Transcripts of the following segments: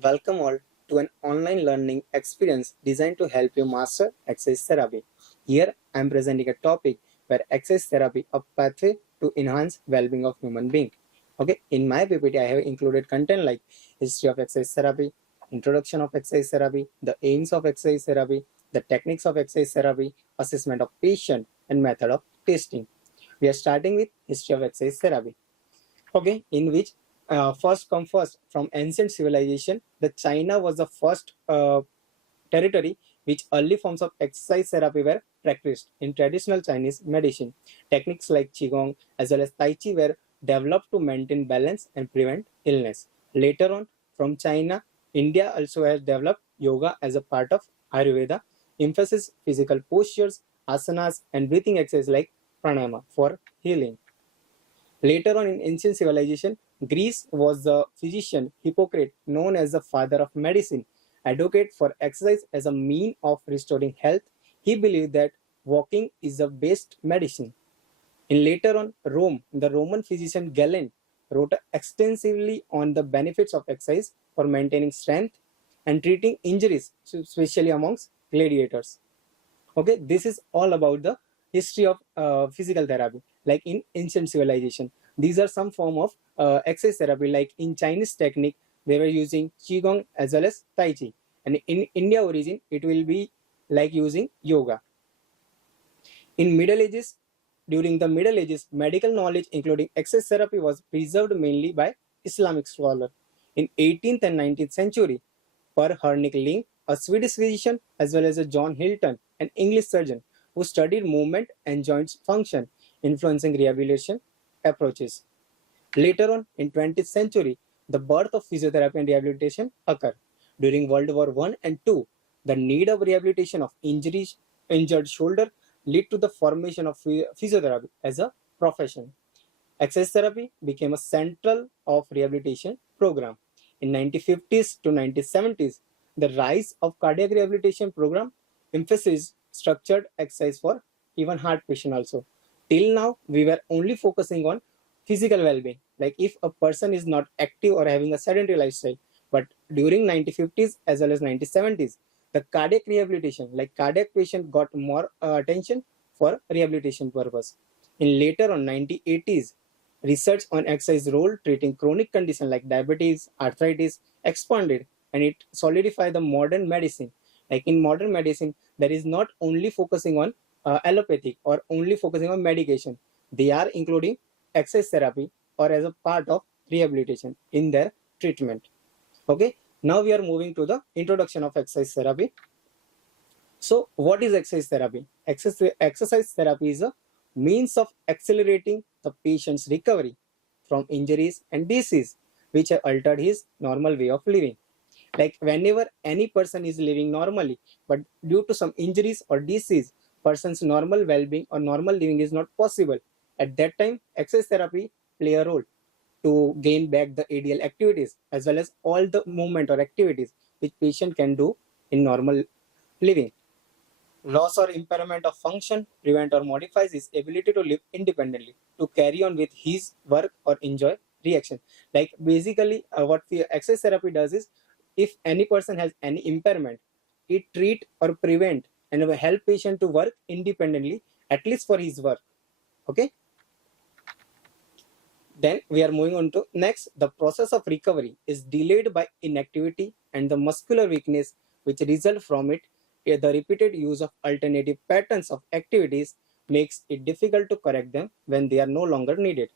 Welcome all to an online learning experience designed to help you master exercise therapy. Here I am presenting a topic where exercise therapy a pathway to enhance well-being of human being. Okay, in my PPT I have included content like history of exercise therapy, introduction of exercise therapy, the aims of exercise therapy, the techniques of exercise therapy, assessment of patient and method of testing. We are starting with history of exercise therapy. Okay, in which first come first from ancient civilization, the China was the first territory which early forms of exercise therapy were practiced in traditional Chinese medicine. Techniques like Qigong as well as Tai Chi were developed to maintain balance and prevent illness. Later on, from China, India also has developed yoga as a part of Ayurveda, emphasis physical postures, asanas, and breathing exercise like pranayama for healing. Later on in ancient civilization, Greece was the physician Hippocrates, known as the father of medicine, advocate for exercise as a mean of restoring health. He believed that walking is the best medicine. In later on Rome, the Roman physician Galen wrote extensively on the benefits of exercise for maintaining strength and treating injuries, especially amongst gladiators. Okay, this is all about the history of physical therapy like in ancient civilization. These are some form of exercise therapy. Like in Chinese technique, they were using qigong as well as tai chi, and in India origin it will be like using yoga. In Middle Ages, during the Middle Ages, medical knowledge including exercise therapy was preserved mainly by Islamic scholars. In 18th and 19th century, Per Hernig Link, a Swedish physician, as well as a John Hilton, an English surgeon who studied movement and joint function, influencing rehabilitation approaches. Later on, in 20th century, the birth of physiotherapy and rehabilitation occurred. During World War I and II, the need of rehabilitation of injured shoulder led to the formation of physiotherapy as a profession. Exercise therapy became a central of rehabilitation program. In 1950s to 1970s, the rise of cardiac rehabilitation program emphasized structured exercise for even heart patient also. Till now, we were only focusing on physical well-being. Like if a person is not active or having a sedentary lifestyle, but during 1950s as well as 1970s, the cardiac rehabilitation, like cardiac patient got more attention for rehabilitation purpose. In later on 1980s, research on exercise role treating chronic conditions like diabetes, arthritis expanded, and it solidified the modern medicine. Like in modern medicine, there is not only focusing on allopathic or only focusing on medication. They are including exercise therapy or as a part of rehabilitation in their treatment. Okay, now we are moving to the introduction of exercise therapy. So, what is exercise therapy? Exercise therapy is a means of accelerating the patient's recovery from injuries and disease which have altered his normal way of living. Like whenever any person is living normally, but due to some injuries or disease, person's normal well-being or normal living is not possible. At that time, exercise therapy play a role to gain back the ADL activities as well as all the movement or activities which patient can do in normal living. Loss or impairment of function prevent or modifies his ability to live independently, to carry on with his work or enjoy reaction. Like basically, what exercise therapy does is, if any person has any impairment, it treat or prevent and will help patient to work independently, at least for his work. Okay. Then we are moving on to next. The process of recovery is delayed by inactivity and the muscular weakness which result from it. The repeated use of alternative patterns of activities makes it difficult to correct them when they are no longer needed.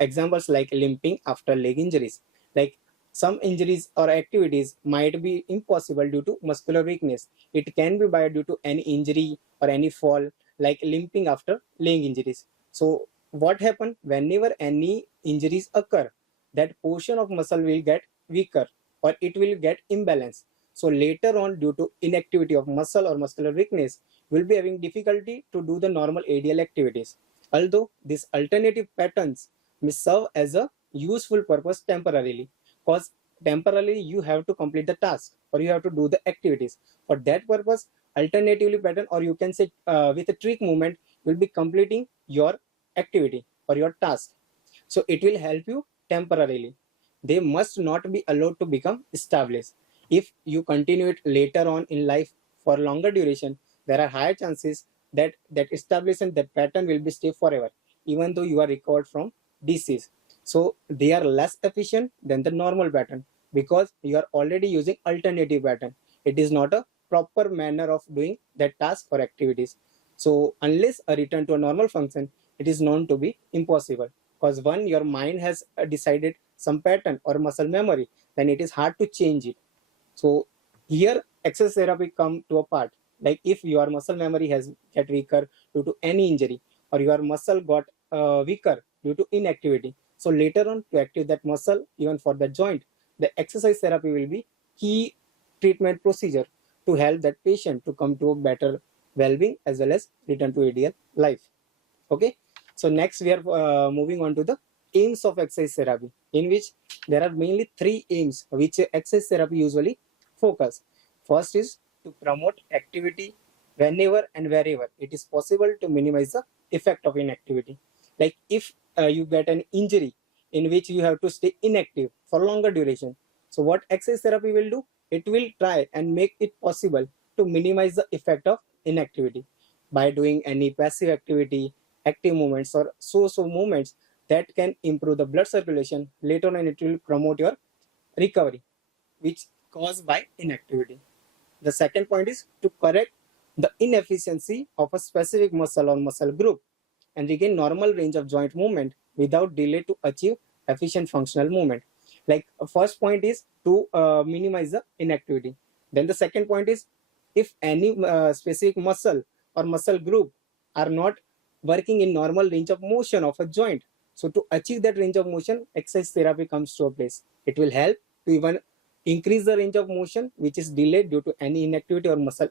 Examples like limping after leg injuries. Like some injuries or activities might be impossible due to muscular weakness. It can be by due to any injury or any fall, like limping after leg injuries. So what happen whenever any injuries occur? That portion of muscle will get weaker or it will get imbalanced. So later on, due to inactivity of muscle or muscular weakness, will be having difficulty to do the normal ADL activities. Although these alternative patterns may serve as a useful purpose temporarily, because temporarily you have to complete the task or you have to do the activities. For that purpose, alternatively pattern, or you can say with a trick movement, will be completing your activity or your task. So it will help you temporarily. they must not be allowed to become established. If you continue it later on in life for longer duration, there are higher chances that that establishment, that pattern will be stay forever, even though you are recovered from disease. So they are less efficient than the normal pattern because you are already using alternative pattern. It is not a proper manner of doing that task or activities. So unless a return to a normal function, it is known to be impossible, because when your mind has decided some pattern or muscle memory, then it is hard to change it. So here exercise therapy come to a part. Like if your muscle memory has get weaker due to any injury, or your muscle got weaker due to inactivity, so later on to activate that muscle, even for the joint, the exercise therapy will be key treatment procedure to help that patient to come to a better well-being as well as return to ideal life. Okay, so next we are moving on to the aims of exercise therapy, in which there are mainly three aims which exercise therapy usually focus. First is to promote activity whenever and wherever it is possible to minimize the effect of inactivity. Like if you get an injury in which you have to stay inactive for longer duration, so what exercise therapy will do, it will try and make it possible to minimize the effect of inactivity by doing any passive activity, active movements, or so movements that can improve the blood circulation. Later on it will promote your recovery which caused by inactivity. The second point is to correct the inefficiency of a specific muscle or muscle group and regain normal range of joint movement without delay to achieve efficient functional movement. Like first point is to minimize the inactivity. Then the second point is if any specific muscle or muscle group are not working in normal range of motion of a joint, so to achieve that range of motion, exercise therapy comes to a place. It will help to even increase the range of motion which is delayed due to any inactivity or muscle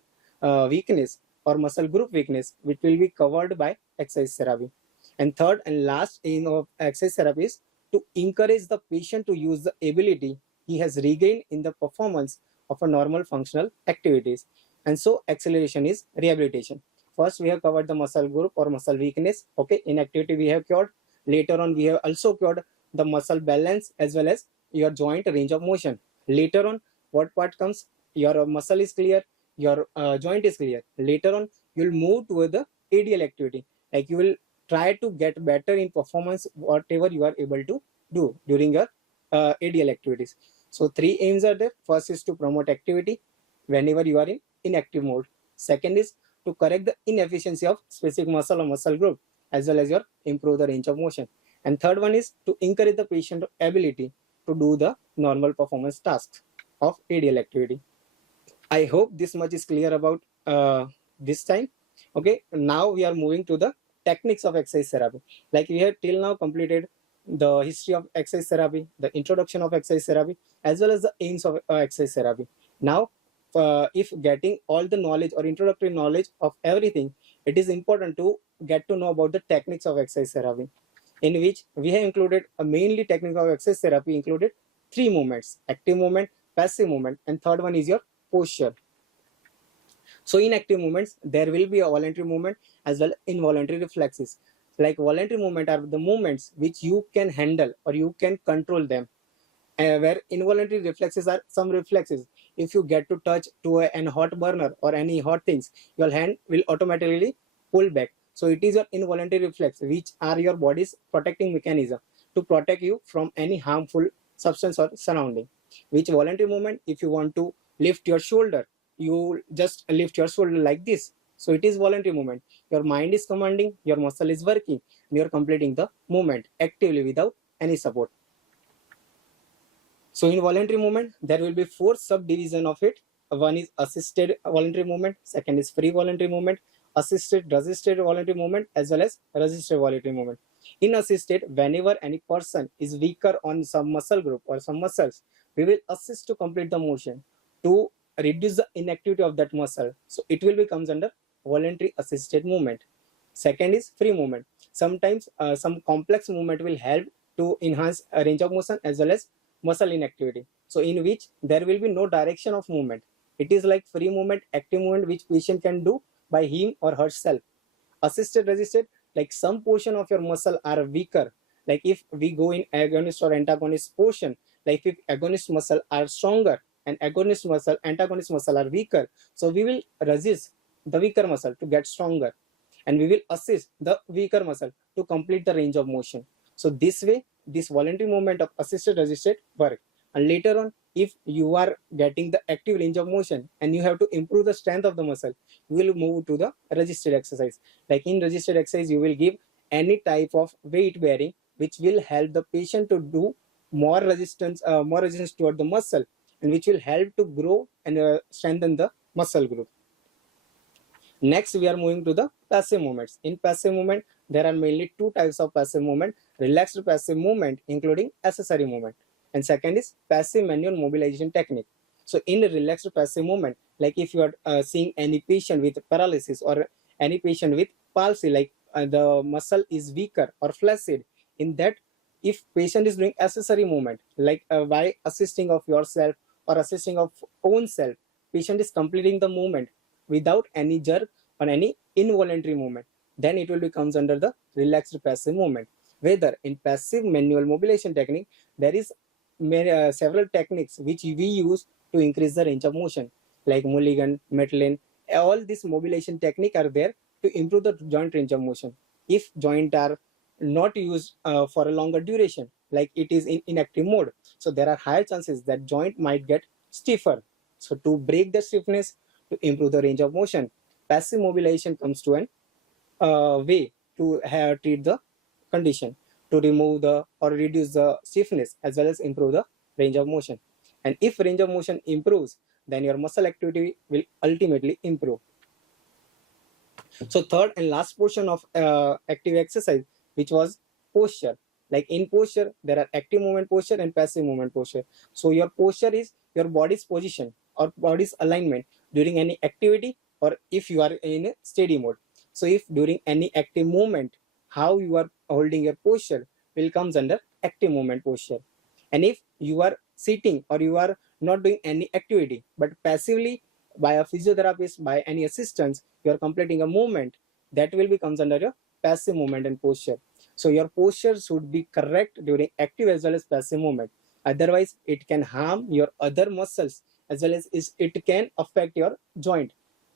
weakness or muscle group weakness, which will be covered by exercise therapy. And third and last aim of exercise therapy is to encourage the patient to use the ability he has regained in the performance of a normal functional activities. And so acceleration is rehabilitation. First, we have covered the muscle group or muscle weakness. Okay, inactivity we have cured. Later on, we have also cured the muscle balance as well as your joint range of motion. Later on, what part comes? Your muscle is clear, your joint is clear. Later on, you'll move toward the ADL activity. Like you will try to get better in performance, whatever you are able to do during your ADL activities. So three aims are there. First is to promote activity whenever you are in inactive mode. Second is to correct the inefficiency of specific muscle or muscle group as well as your improve the range of motion. And third one is to encourage the patient ability to do the normal performance tasks of ADL activity. I hope this much is clear about this time. Okay, now we are moving to the techniques of exercise therapy. Like we have till now completed the history of exercise therapy, the introduction of exercise therapy, as well as the aims of exercise therapy. Now, if getting all the knowledge or introductory knowledge of everything, it is important to get to know about the techniques of exercise therapy, in which we have included a mainly technique of exercise therapy included three movements: active movement, passive movement, and third one is your posture. So in active movements, there will be a voluntary movement as well involuntary reflexes. Like voluntary movement are the movements which you can handle or you can control them. Where involuntary reflexes are some reflexes. If you get to touch to an hot burner or any hot things, your hand will automatically pull back. So it is your involuntary reflex, which are your body's protecting mechanism to protect you from any harmful substance or surrounding. Which voluntary movement, if you want to lift your shoulder, you just lift your shoulder like this. So it is voluntary movement. Your mind is commanding, your muscle is working, and you are completing the movement actively without any support. So in voluntary movement, there will be four subdivision of it. One is assisted voluntary movement, second is free voluntary movement, assisted resisted voluntary movement, as well as resisted voluntary movement. In assisted, whenever any person is weaker on some muscle group or some muscles, we will assist to complete the motion to reduce the inactivity of that muscle. So it will becomes under voluntary assisted movement. Second is free movement. Sometimes some complex movement will help to enhance a range of motion as well as muscle inactivity. So in which there will be no direction of movement. It is like free movement, active movement which patient can do by him or herself. Assisted resisted, like some portion of your muscle are weaker. Like if we go in agonist or antagonist portion, Like if agonist muscle are stronger and antagonist muscle are weaker, so we will resist the weaker muscle to get stronger, and we will assist the weaker muscle to complete the range of motion. So this way, this voluntary movement of assisted resisted work. And later on, if you are getting the active range of motion and you have to improve the strength of the muscle, you will move to the resisted exercise. Like in resisted exercise, you will give any type of weight bearing which will help the patient to do more resistance toward the muscle, and which will help to grow and strengthen the muscle group. Next, we are moving to the passive movements. In passive movement, there are mainly two types of passive movement: relaxed passive movement, including accessory movement, and second is passive manual mobilization technique. So, in relaxed passive movement, like if you are seeing any patient with paralysis or any patient with palsy, like the muscle is weaker or flaccid, in that, if patient is doing accessory movement, like by assisting of yourself or assisting of own self, patient is completing the movement without any jerk or any involuntary movement, then it will becomes under the relaxed passive movement. Whether in passive manual mobilization technique, there is several techniques which we use to increase the range of motion, like Mulligan, Maitland. All these mobilization technique are there to improve the joint range of motion. If joint are not used for a longer duration, like it is in inactive mode, so there are higher chances that joint might get stiffer. So to break the stiffness, to improve the range of motion, passive mobilization comes to an way to treat the condition, to remove the or reduce the stiffness as well as improve the range of motion. And if range of motion improves, then your muscle activity will ultimately improve. So third and last portion of active exercise, which was posture. Like in posture, there are active movement posture and passive movement posture. So your posture is your body's position or body's alignment during any activity, or if you are in a steady mode. So if during any active movement, how you are holding your posture will comes under active movement posture. And if you are sitting or you are not doing any activity, but passively by a physiotherapist, by any assistance, you are completing a movement, that will be comes under your passive movement and posture. So your posture should be correct during active as well as passive movement. Otherwise, it can harm your other muscles as well as it can affect your joint.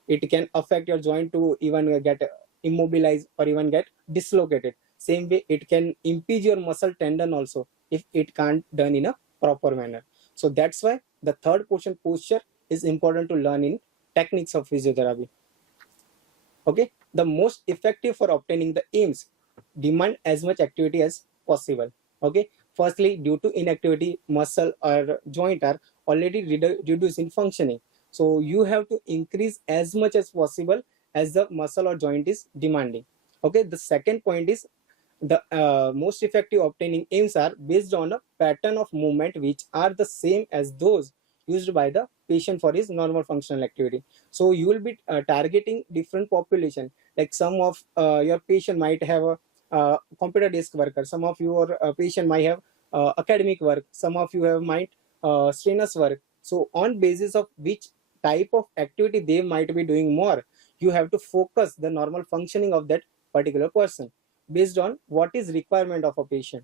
It can affect your joint to even get immobilized or even get dislocated. Same way, it can impede your muscle tendon also if it can't done in a proper manner. So that's why the third portion, posture, is important to learn in techniques of physiotherapy. Okay, the most effective for obtaining the aims demand as much activity as possible. Okay, firstly, due to inactivity, muscle or joint are already reduced in functioning, so you have to increase as much as possible as the muscle or joint is demanding. Okay, the second point is the most effective obtaining aims are based on a pattern of movement which are the same as those used by the patient for his normal functional activity. So you will be targeting different population. Like some of your patient might have a computer desk worker, some of your patient might have academic work, some of you have might strenuous work. So on basis of which type of activity they might be doing more, you have to focus the normal functioning of that particular person based on what is requirement of a patient.